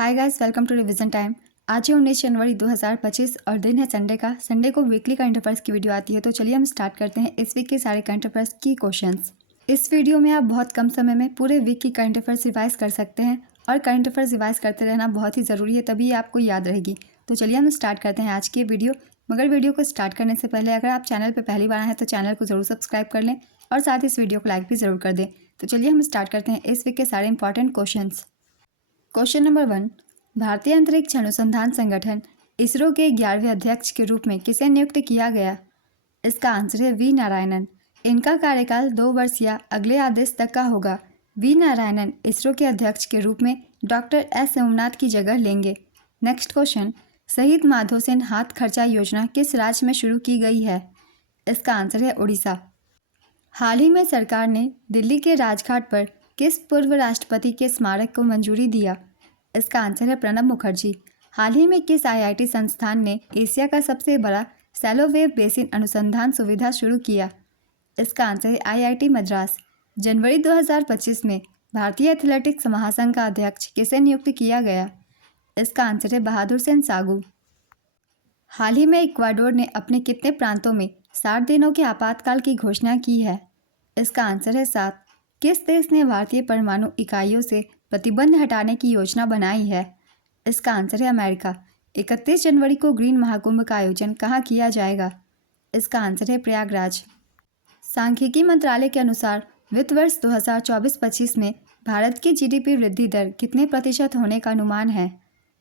Hi guys, welcome to revision time. आज है 19 जनवरी 2025 और दिन है संडे का। संडे को वीकली करंट अफेयर्स की वीडियो आती है, तो चलिए हम स्टार्ट करते हैं इस वीक के सारे करंट अफेयर्स की क्वेश्चंस। इस वीडियो में आप बहुत कम समय में पूरे वीक की करंट अफेयर्स रिवाइज कर सकते हैं और करंट अफेयर्स रिवाइज करते रहना बहुत ही ज़रूरी है, तभी आपको याद रहेगी। तो चलिए हम स्टार्ट करते हैं आज की वीडियो। मगर वीडियो को स्टार्ट करने से पहले अगर आप चैनल पर पहली बार आए हैं तो चैनल को ज़रूर सब्सक्राइब कर लें और साथ ही इस वीडियो को लाइक भी ज़रूर कर दें। तो चलिए हम स्टार्ट करते हैं इस वीक के सारे इंपॉर्टेंट क्वेश्चन। क्वेश्चन नंबर 1, भारतीय अंतरिक्ष अनुसंधान संगठन इसरो के 11वें अध्यक्ष के रूप में किसे नियुक्त किया गया? इसका आंसर है वी नारायणन। इनका कार्यकाल 2 वर्ष या अगले आदेश तक का होगा। वी नारायणन इसरो के अध्यक्ष के रूप में डॉक्टर एस सोमनाथ की जगह लेंगे। नेक्स्ट क्वेश्चन, शहीद माधोसेन हाथ खर्चा योजना किस राज्य में शुरू की गई है? इसका आंसर है उड़ीसा। हाल ही में सरकार ने दिल्ली के राजघाट पर किस पूर्व राष्ट्रपति के स्मारक को मंजूरी दिया? इसका आंसर है प्रणब मुखर्जी। हाल ही में किस आईआईटी संस्थान ने एशिया का सबसे बड़ा सैलो वेव बेसिन अनुसंधान सुविधा शुरू किया? इसका आंसर है आईआईटी मद्रास। जनवरी 2025 में भारतीय एथलेटिक्स महासंघ का अध्यक्ष किसे नियुक्त किया गया? इसका आंसर है बहादुर सेन सागू। हाल ही में इक्वाडोर ने अपने कितने प्रांतों में 60 दिनों के आपातकाल की घोषणा की है? इसका आंसर है 7। किस देश ने भारतीय परमाणु इकाइयों से प्रतिबंध हटाने की योजना बनाई है? इसका आंसर है अमेरिका। 31 जनवरी को ग्रीन महाकुंभ का आयोजन कहाँ किया जाएगा? इसका आंसर है प्रयागराज। सांख्यिकी मंत्रालय के अनुसार वित्त वर्ष 2024-25 में भारत की जीडीपी वृद्धि दर कितने प्रतिशत होने का अनुमान है?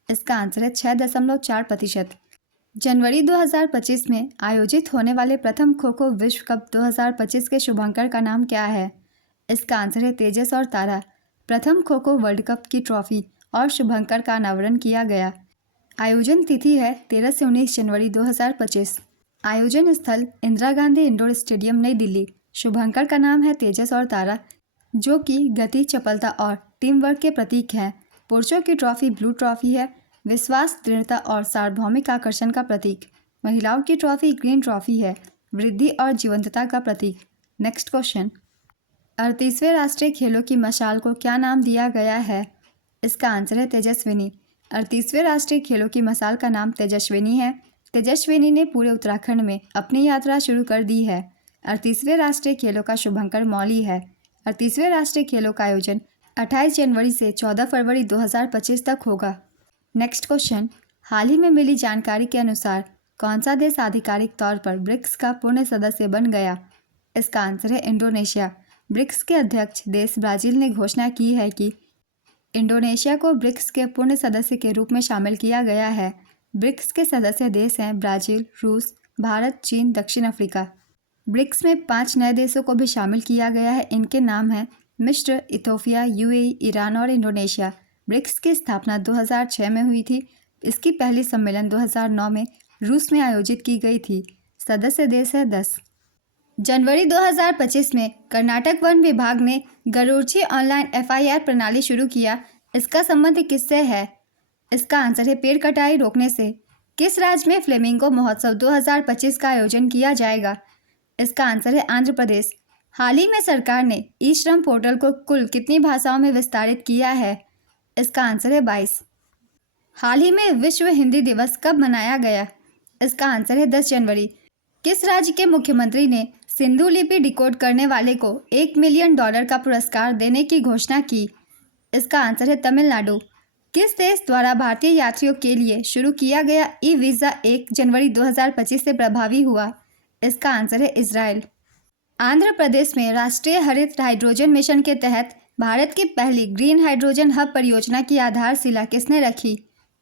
इसका आंसर है 6.4%। जनवरी 2025 में आयोजित होने वाले प्रथम खो खो विश्व कप 2025 के शुभंकर का नाम क्या है? इसका आंसर है तेजस और तारा। प्रथम खो खो वर्ल्ड कप की ट्रॉफी और शुभंकर का अनावरण किया गया। आयोजन तिथि है 13 से 19 जनवरी 2025। आयोजन स्थल इंदिरा गांधी इंडोर स्टेडियम नई दिल्ली। शुभंकर का नाम है तेजस और तारा, जो कि गति, चपलता और टीम वर्क के प्रतीक हैं। पुरुषों की ट्रॉफी ब्लू ट्रॉफी है, विश्वास, दृढ़ता और सार्वभौमिक आकर्षण का प्रतीक। महिलाओं की ट्रॉफी ग्रीन ट्रॉफी है, वृद्धि और जीवंतता का प्रतीक। नेक्स्ट क्वेश्चन, 38वें राष्ट्रीय खेलों की मशाल को क्या नाम दिया गया है? इसका आंसर है तेजस्विनी। 38वें राष्ट्रीय खेलों की मशाल का नाम तेजस्विनी है। तेजस्विनी ने पूरे उत्तराखंड में अपनी यात्रा शुरू कर दी है। 38वें राष्ट्रीय खेलों का शुभंकर मौली है। 38वें राष्ट्रीय खेलों का आयोजन 28 जनवरी से 14 फरवरी 2025 तक होगा। नेक्स्ट क्वेश्चन, हाल ही में मिली जानकारी के अनुसार कौन सा देश आधिकारिक तौर पर ब्रिक्स का पूर्ण सदस्य बन गया? इसका आंसर है इंडोनेशिया। ब्रिक्स के अध्यक्ष देश ब्राज़ील ने घोषणा की है कि इंडोनेशिया को ब्रिक्स के पूर्ण सदस्य के रूप में शामिल किया गया है। ब्रिक्स के सदस्य देश हैं ब्राज़ील, रूस, भारत, चीन, दक्षिण अफ्रीका। ब्रिक्स में 5 नए देशों को भी शामिल किया गया है। इनके नाम हैं मिस्र, इथोपिया, यूएई, ईरान और इंडोनेशिया। ब्रिक्स की स्थापना 2006 में हुई थी। इसकी पहली सम्मेलन 2009 में रूस में आयोजित की गई थी। सदस्य देश है 10। जनवरी 2025 में कर्नाटक वन विभाग ने गरुड़ची ऑनलाइन एफआईआर प्रणाली शुरू किया। इसका संबंध किससे है? इसका आंसर है पेड़ कटाई रोकने से। किस राज्य में फ्लेमिंगो महोत्सव 2025 का आयोजन किया जाएगा? इसका आंसर है आंध्र प्रदेश। हाल ही में सरकार ने ई श्रम पोर्टल को कुल कितनी भाषाओं में विस्तारित किया है? इसका आंसर है 22। हाल ही में विश्व हिंदी दिवस कब मनाया गया? इसका आंसर है 10 जनवरी। किस राज्य के मुख्यमंत्री ने सिंधु लिपि डिकोड करने वाले को $1 मिलियन का पुरस्कार देने की घोषणा की? इसका आंसर है तमिलनाडु। किस देश द्वारा भारतीय यात्रियों के लिए शुरू किया गया ई वीज़ा 1 जनवरी 2025 से प्रभावी हुआ? इसका आंसर है इजराइल। आंध्र प्रदेश में राष्ट्रीय हरित हाइड्रोजन मिशन के तहत भारत की पहली ग्रीन हाइड्रोजन हब परियोजना की आधारशिला किसने रखी?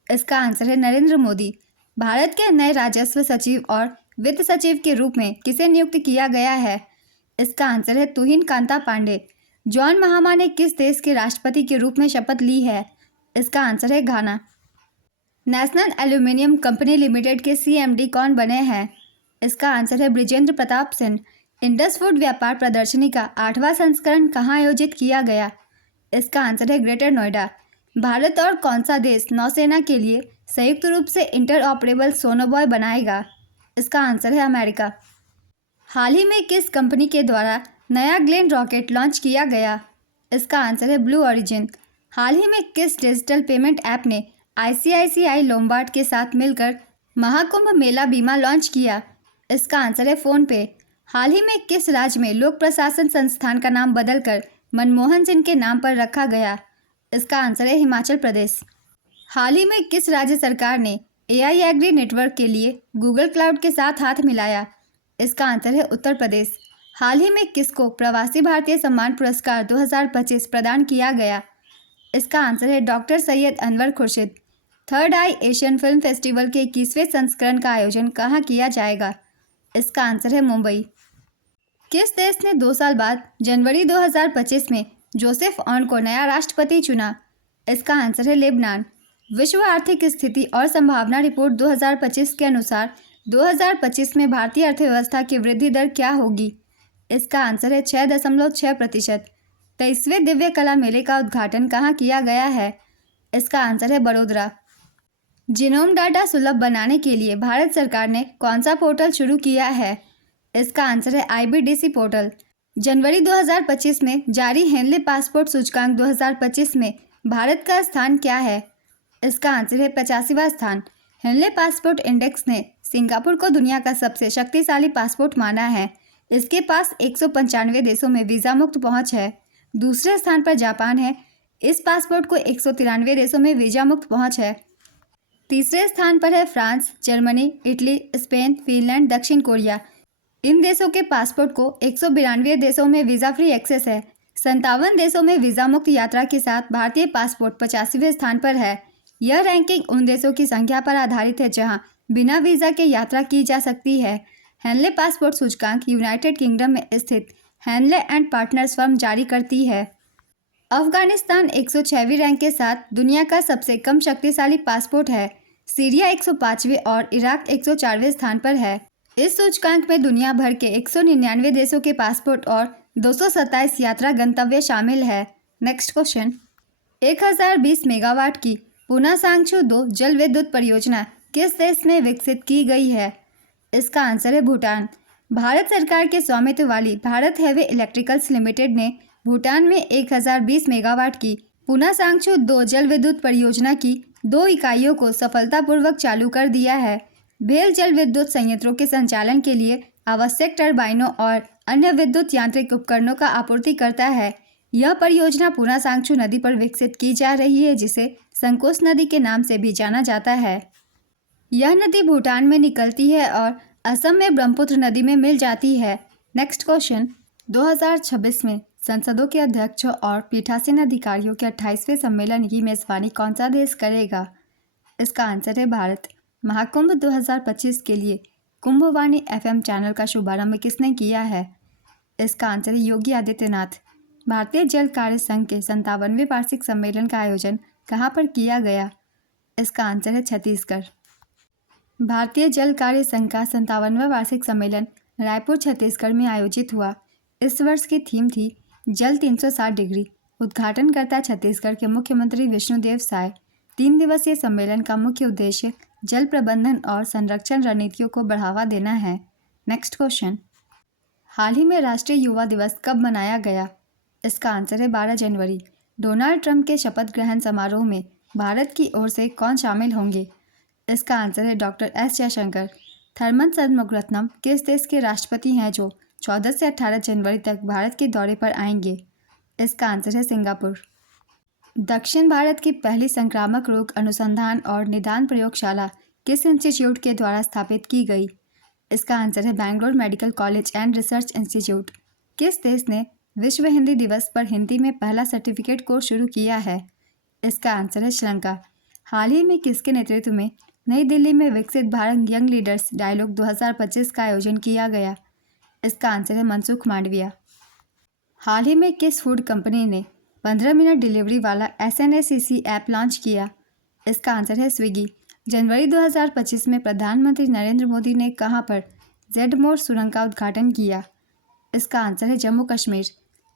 इसका आंसर है नरेंद्र मोदी। भारत के नए राजस्व सचिव और वित्त सचिव के रूप में किसे नियुक्त किया गया है? इसका आंसर है तुहिन कांता पांडे। जॉन महामा ने किस देश के राष्ट्रपति के रूप में शपथ ली है? इसका आंसर है घाना। नेशनल एल्यूमिनियम कंपनी लिमिटेड के सीएमडी कौन बने हैं? इसका आंसर है बृजेंद्र प्रताप सिंह। इंडस फूड व्यापार प्रदर्शनी का 8वां संस्करण कहाँ आयोजित किया गया? इसका आंसर है ग्रेटर नोएडा। भारत और कौन सा देश नौसेना के लिए संयुक्त रूप से इंटर ऑपरेबल सोनोबॉय बनाएगा? इसका आंसर है अमेरिका। हाल ही में किस कंपनी के द्वारा नया ग्लेन रॉकेट लॉन्च किया गया? इसका आंसर है ब्लू ओरिजिन। हाल ही में किस डिजिटल पेमेंट ऐप ने आईसीआईसीआई लोम्बार्ड के साथ मिलकर महाकुंभ मेला बीमा लॉन्च किया? इसका आंसर है फ़ोन पे। हाल ही में किस राज्य में लोक प्रशासन संस्थान का नाम बदलकर मनमोहन सिंह के नाम पर रखा गया? इसका आंसर है हिमाचल प्रदेश। हाल ही में किस राज्य सरकार ने एआई एग्री नेटवर्क के लिए गूगल क्लाउड के साथ हाथ मिलाया? इसका आंसर है उत्तर प्रदेश। हाल ही में किसको प्रवासी भारतीय सम्मान पुरस्कार 2025 प्रदान किया गया? इसका आंसर है डॉक्टर सैयद अनवर खुर्शीद। थर्ड आई एशियन फिल्म फेस्टिवल के 21वें संस्करण का आयोजन कहाँ किया जाएगा? इसका आंसर है मुंबई। किस देश ने 2 साल बाद जनवरी 2025 में जोसेफ ऑन को नया राष्ट्रपति चुना? इसका आंसर है लेबनान। विश्व आर्थिक स्थिति और संभावना रिपोर्ट 2025 के अनुसार 2025 में भारतीय अर्थव्यवस्था की वृद्धि दर क्या होगी? इसका आंसर है 6.6%। 23वें दिव्य कला मेले का उद्घाटन कहाँ किया गया है? इसका आंसर है बड़ोदरा। जीनोम डाटा सुलभ बनाने के लिए भारत सरकार ने कौन सा पोर्टल शुरू किया है? इसका आंसर है IBDC पोर्टल। जनवरी 2025 में जारी हेनले पासपोर्ट सूचकांक 2025 में भारत का स्थान क्या है? इसका आंसर है 85वां स्थान। हेनले पासपोर्ट इंडेक्स ने सिंगापुर को दुनिया का सबसे शक्तिशाली पासपोर्ट माना है। इसके पास 195 देशों में वीज़ा मुक्त पहुंच है। दूसरे स्थान पर जापान है। इस पासपोर्ट को 193 देशों में वीज़ा मुक्त पहुंच है। तीसरे स्थान पर है France, Germany, Italy, Spain, Finland, दक्षिण कोरिया। इन देशों के पासपोर्ट को 192 देशों में वीज़ा फ्री एक्सेस है। 57 देशों में वीज़ा मुक्त यात्रा के साथ भारतीय पासपोर्ट 85वें स्थान पर है। यह रैंकिंग उन देशों की संख्या पर आधारित है जहां बिना वीज़ा के यात्रा की जा सकती है। हेनले पासपोर्ट सूचकांक यूनाइटेड किंगडम में स्थित हेनले एंड पार्टनर्स फर्म जारी करती है। अफगानिस्तान 106वीं रैंक के साथ दुनिया का सबसे कम शक्तिशाली पासपोर्ट है। सीरिया 105वें और इराक 104वें स्थान पर है। इस सूचकांक में दुनिया भर के 199 देशों के पासपोर्ट और 227 यात्रा गंतव्य शामिल है। Next question. 1020 मेगावाट की पूना सांगछू 2 जल विद्युत परियोजना किस देश में विकसित की गई है? इसका आंसर है भूटान। भारत सरकार के स्वामित्व वाली भारत हेवी इलेक्ट्रिकल्स लिमिटेड ने भूटान में 1020 मेगावाट की पूना सांगछू 2 जल विद्युत परियोजना की 2 इकाइयों को सफलतापूर्वक चालू कर दिया है। भेल जल विद्युत संयंत्रों के संचालन के लिए आवश्यक टर्बाइनों और अन्य विद्युत यांत्रिक उपकरणों का आपूर्ति करता है। यह परियोजना पूना सांगछू नदी पर विकसित की जा रही है, जिसे संकोस नदी के नाम से भी जाना जाता है। यह नदी भूटान में निकलती है और असम में ब्रह्मपुत्र नदी में मिल जाती है। Next question. 2026 में संसदों के अध्यक्षों और पीठासीन अधिकारियों के 28वें सम्मेलन की मेजबानी कौन सा देश करेगा? इसका आंसर है भारत। महाकुंभ 2025 के लिए कुंभवाणी FM चैनल का शुभारंभ किसने किया है? इसका आंसर है योगी आदित्यनाथ। भारतीय जल कार्य संघ के 57वें वार्षिक सम्मेलन का आयोजन कहाँ पर किया गया? इसका आंसर है छत्तीसगढ़। भारतीय जल कार्य संघ का 57वां वार्षिक सम्मेलन रायपुर, छत्तीसगढ़ में आयोजित हुआ। इस वर्ष की थीम थी जल 360 डिग्री। उद्घाटनकर्ता छत्तीसगढ़ के मुख्यमंत्री विष्णुदेव साय। 3 दिवसीय सम्मेलन का मुख्य उद्देश्य जल प्रबंधन और संरक्षण रणनीतियों को बढ़ावा देना है। Next question. हाल ही में राष्ट्रीय युवा दिवस कब मनाया गया? इसका आंसर है 12 जनवरी। डोनाल्ड ट्रंप के शपथ ग्रहण समारोह में भारत की ओर से कौन शामिल होंगे? इसका आंसर है डॉक्टर एस जयशंकर। थर्मन सन्मुगरत्नम किस देश के राष्ट्रपति हैं जो 14 से 18 जनवरी तक भारत के दौरे पर आएंगे? इसका आंसर है सिंगापुर। दक्षिण भारत की पहली संक्रामक रोग अनुसंधान और निदान प्रयोगशाला किस इंस्टीट्यूट के द्वारा स्थापित की गई? इसका आंसर है Bangalore medical college and research institute. किस देश ने विश्व हिंदी दिवस पर हिंदी में पहला सर्टिफिकेट कोर्स शुरू किया है? इसका आंसर है श्रीलंका। हाल ही में किसके नेतृत्व में नई दिल्ली में विकसित भारत यंग लीडर्स डायलॉग 2025 का आयोजन किया गया? इसका आंसर है मनसुख मांडविया। हाल ही में किस फूड कंपनी ने 15 मिनट डिलीवरी वाला SNACC ऐप लॉन्च किया? इसका आंसर है स्विगी। जनवरी 2025 में प्रधानमंत्री नरेंद्र मोदी ने कहां पर जेड-मोर सुरंग का उद्घाटन किया? इसका आंसर है जम्मू कश्मीर।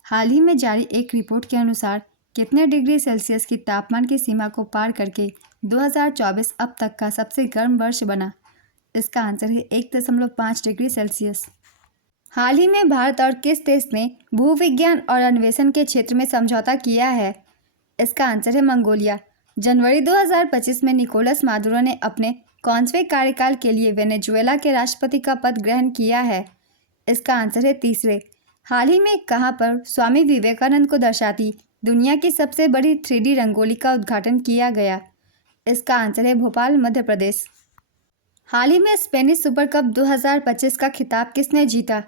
हाल ही में जारी एक रिपोर्ट के अनुसार कितने डिग्री सेल्सियस की तापमान की सीमा को पार करके 2024 अब तक का सबसे गर्म वर्ष बना? इसका आंसर है 1.5 डिग्री सेल्सियस। हाल ही में भारत और किस देश ने भूविज्ञान और अन्वेषण के क्षेत्र में समझौता किया है? इसका आंसर है मंगोलिया। जनवरी 2025 में निकोलस मादुरो ने अपने कौनसवें कार्यकाल के लिए वेनेजुएला के राष्ट्रपति का पद ग्रहण किया है? इसका आंसर है तीसरे। हाल ही में कहां पर स्वामी विवेकानंद को दर्शाती दुनिया की सबसे बड़ी 3D रंगोली का उद्घाटन किया गया? इसका आंसर है भोपाल, मध्य प्रदेश। हाल ही में स्पेनिश सुपर कप 2025 का खिताब किसने जीता?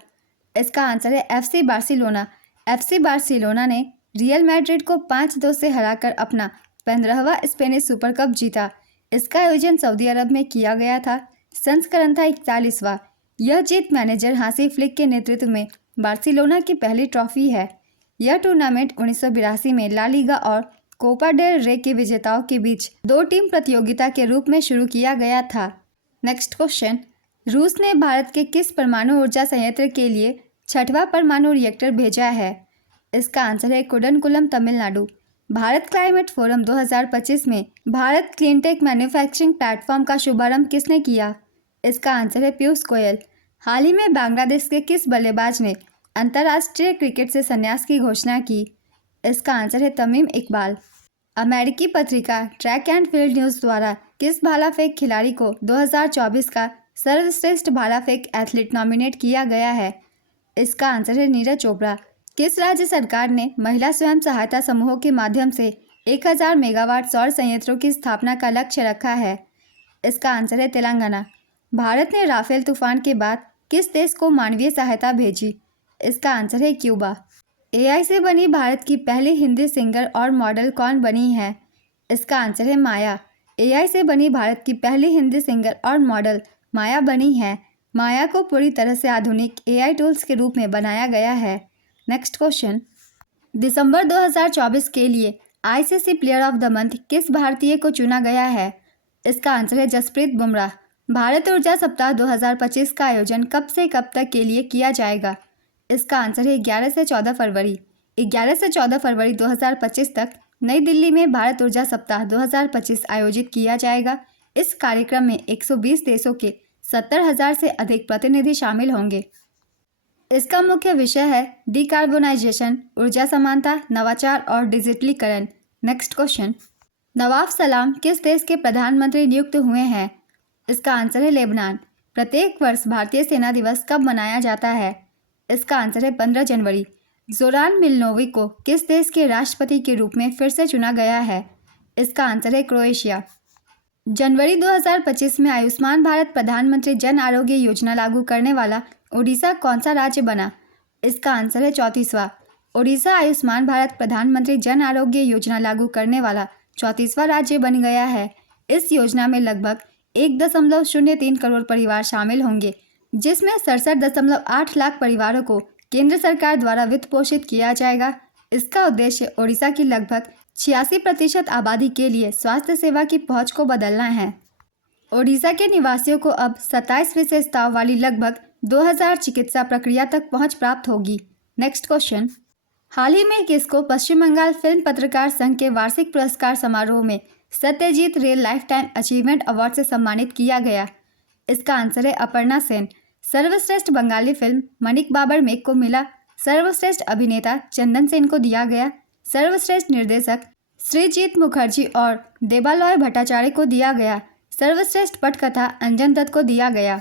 इसका आंसर है FC बार्सिलोना। FC बार्सिलोना ने रियल मैड्रिड को 5-2 से हराकर अपना 15वां स्पेनिश सुपर कप जीता। इसका आयोजन सऊदी अरब में किया गया था। संस्करण था 41वां। यह जीत मैनेजर हांसी फ्लिक के नेतृत्व में बार्सिलोना की पहली ट्रॉफी है। यह टूर्नामेंट 1982 में ला लीगा और कोपा डेल रे के विजेताओं के बीच 2 टीम प्रतियोगिता के रूप में शुरू किया गया था। नेक्स्ट क्वेश्चन, रूस ने भारत के किस परमाणु ऊर्जा संयंत्र के लिए 6वां परमाणु रिएक्टर भेजा है? इसका आंसर है कुडनकुलम, तमिलनाडु। भारत क्लाइमेट फोरम 2025 में भारत क्लीनटेक मैन्युफैक्चरिंग प्लेटफॉर्म का शुभारंभ किसने किया? इसका आंसर है पीयूष गोयल। हाल ही में बांग्लादेश के किस बल्लेबाज ने अंतर्राष्ट्रीय क्रिकेट से संन्यास की घोषणा की? इसका आंसर है तमीम इकबाल। अमेरिकी पत्रिका ट्रैक एंड फील्ड न्यूज़ द्वारा किस भाला फेंक खिलाड़ी को 2024 का सर्वश्रेष्ठ भाला फेंक एथलीट नॉमिनेट किया गया है? इसका आंसर है नीरज चोपड़ा। किस राज्य सरकार ने महिला स्वयं सहायता समूहों के माध्यम से 1000 मेगावाट सौर संयंत्रों की स्थापना का लक्ष्य रखा है? इसका आंसर है तेलंगाना। भारत ने राफेल तूफान के बाद किस देश को मानवीय सहायता भेजी? इसका आंसर है क्यूबा। AI से बनी भारत की पहली हिंदी सिंगर और मॉडल कौन बनी है? इसका आंसर है माया। AI से बनी भारत की पहली हिंदी सिंगर और मॉडल माया बनी है। माया को पूरी तरह से आधुनिक AI टूल्स के रूप में बनाया गया है। नेक्स्ट क्वेश्चन, दिसंबर 2024 के लिए ICC player of the month किस भारतीय को चुना गया है? इसका आंसर है जसप्रीत बुमराह। भारत ऊर्जा सप्ताह 2025 का आयोजन कब से कब तक के लिए किया जाएगा? इसका आंसर है 11 से 14 फरवरी। 11 से 14 फरवरी 2025 तक नई दिल्ली में भारत ऊर्जा सप्ताह 2025 आयोजित किया जाएगा। इस कार्यक्रम में 120 देशों के 70,000 से अधिक प्रतिनिधि शामिल होंगे। इसका मुख्य विषय है डिकार्बोनाइजेशन, ऊर्जा समानता, नवाचार और डिजिटलीकरण। नेक्स्ट क्वेश्चन, नवाब सलाम किस देश के प्रधानमंत्री नियुक्त हुए हैं? इसका आंसर है लेबनान। प्रत्येक वर्ष भारतीय सेना दिवस कब मनाया जाता है? इसका आंसर है 15 जनवरी। जोरान मिलनोविक को किस देश के राष्ट्रपति के रूप में फिर से चुना गया है? इसका आंसर है क्रोएशिया। जनवरी 2025 में आयुष्मान भारत प्रधानमंत्री जन आरोग्य योजना लागू करने वाला ओडिशा कौन सा राज्य बना? इसका आंसर है 34वां। ओडिशा आयुष्मान भारत प्रधानमंत्री जन आरोग्य योजना लागू करने वाला 34वां राज्य बन गया है। इस योजना में लगभग 1.03 करोड़ परिवार शामिल होंगे, जिसमें 67.8 लाख परिवारों को केंद्र सरकार द्वारा वित्त पोषित किया जाएगा। इसका उद्देश्य ओडिशा की लगभग 86% आबादी के लिए स्वास्थ्य सेवा की पहुंच को बदलना है। ओडिशा के निवासियों को अब 27 विशेषताओं वाली लगभग 2000 चिकित्सा प्रक्रिया तक पहुंच प्राप्त होगी। नेक्स्ट क्वेश्चन, हाल ही में किसको पश्चिम बंगाल फिल्म पत्रकार संघ के वार्षिक पुरस्कार समारोह में सत्यजीत रे लाइफ टाइम अचीवमेंट अवार्ड से सम्मानित किया गया? इसका आंसर है अपर्णा सेन। सर्वश्रेष्ठ बंगाली फिल्म मनिक बाबर मेघ को मिला। सर्वश्रेष्ठ अभिनेता चंदन सेन को दिया गया। सर्वश्रेष्ठ निर्देशक श्रीजीत मुखर्जी और देबालॉय भट्टाचार्य को दिया गया। सर्वश्रेष्ठ पटकथा अंजन दत्त को दिया गया।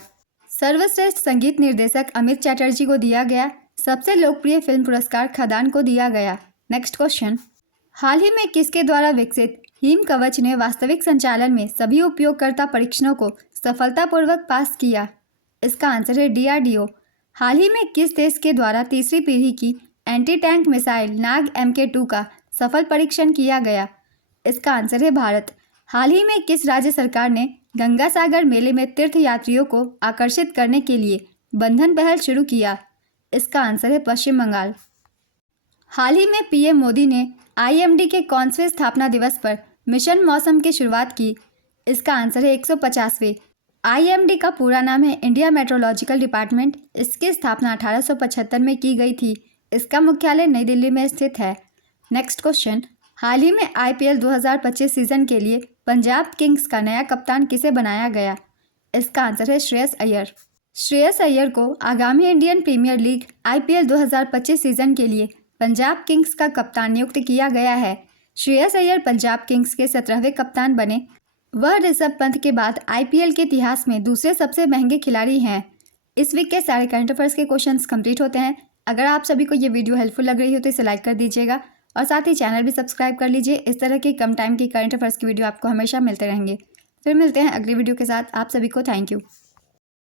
सर्वश्रेष्ठ संगीत निर्देशक अमित चैटर्जी को दिया गया। सबसे लोकप्रिय फिल्म पुरस्कार खदान को दिया गया। नेक्स्ट क्वेश्चन, हाल ही में किसके द्वारा विकसित हिम कवच ने वास्तविक संचालन में सभी उपयोगकर्ता परीक्षणों को सफलतापूर्वक पास किया? इसका आंसर है DRDO। हाल ही में किस देश के द्वारा तीसरी पीढ़ी की एंटी टैंक मिसाइल नाग MK2 का सफल परीक्षण किया गया? इसका आंसर है भारत। हाल ही में किस राज्य सरकार ने गंगा सागर मेले में तीर्थ यात्रियों को आकर्षित करने के लिए बंधन पहल शुरू किया? इसका आंसर है पश्चिम बंगाल। हाल ही में PM मोदी ने IMD के कौनसे स्थापना दिवस पर मिशन मौसम की शुरुआत की? इसका आंसर है 150वें। IMD का पूरा नाम है इंडिया मेट्रोलॉजिकल डिपार्टमेंट। इसकी स्थापना 1875 में की गई थी। इसका मुख्यालय नई दिल्ली में स्थित है। नेक्स्ट क्वेश्चन, हाल ही में IPL 2025 सीजन के लिए पंजाब किंग्स का नया कप्तान किसे बनाया गया? इसका आंसर है श्रेयस अय्यर। श्रेयस अय्यर को आगामी Indian Premier League IPL 2025 season के लिए पंजाब किंग्स का कप्तान नियुक्त किया गया है। श्रेयस अय्यर पंजाब किंग्स के 17वें कप्तान बने। वह ऋषभ पंत के बाद IPL के इतिहास में दूसरे सबसे महंगे खिलाड़ी हैं। इस वीक के सारे करंट अफेयर्स के क्वेश्चंस कंप्लीट होते हैं। अगर आप सभी को ये वीडियो हेल्पफुल लग रही हो तो इसे लाइक कर दीजिएगा और साथ ही चैनल भी सब्सक्राइब कर लीजिए। इस तरह की कम टाइम की करंट अफेयर्स की वीडियो आपको हमेशा मिलते रहेंगे। फिर मिलते हैं अगली वीडियो के साथ। आप सभी को थैंक यू।